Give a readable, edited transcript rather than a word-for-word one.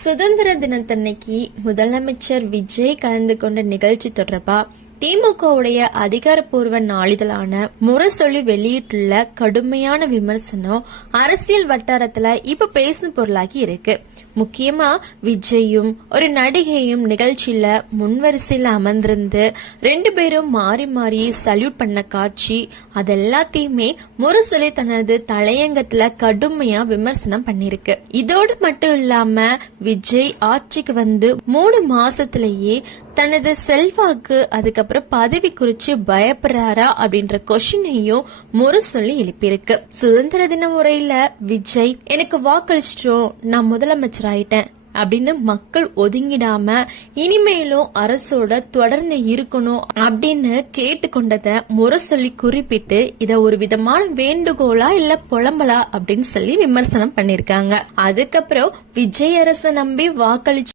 சுதந்திர தினத்தன்னைக்கு முதலமைச்சர் விஜய் கலந்து கொண்ட நிகழ்ச்சி தொடர்பா திமுகவுடைய அதிகாரப்பூர்வ நாளிதழான முரசொலி வெளியிட்டுள்ள கடுமையான விமர்சனம் அரசியல் வட்டாரத்துல இப்ப பேசும் பொருளாகி இருக்கு. முக்கியமா விஜயும் ஒரு நடிகையும் நிகழ்ச்சியில முன்வரிசையில அமர்ந்திருந்து 2 பேரும் மாறி மாறி சல்யூட் பண்ண காட்சி அதெல்லாத்தையுமே முரசொலி தனது தலையங்கத்துல கடுமையா விமர்சனம் பண்ணிருக்கு. இதோடு மட்டும் இல்லாம விஜய் ஆட்சிக்கு வந்து 3 மாசத்திலேயே தனது செல்வாக்கு அதுக்கப்புறம் பதவி குறிச்சு பயப்படுறாரா அப்படின்ற கொஸ்டினையும் முரசொலி எழுப்பியிருக்கு. சுதந்திர தின உரையில விஜய் எனக்கு வாக்களிச்சிட்டோம், நான் முதலமைச்சர் ஆயிட்டேன் அப்படின்னு மக்கள் ஒதுங்கிடாம இனிமேலும் அரசோட தொடர்ந்து இருக்கணும் அப்படின்னு கேட்டுக்கொண்டத முரசொலி குறிப்பிட்டு இத ஒரு விதமான வேண்டுகோளா இல்ல புலம்பலா அப்படின்னு சொல்லி விமர்சனம் பண்ணிருக்காங்க. அதுக்கப்புறம் விஜய் அரச நம்பி வாக்களிச்சு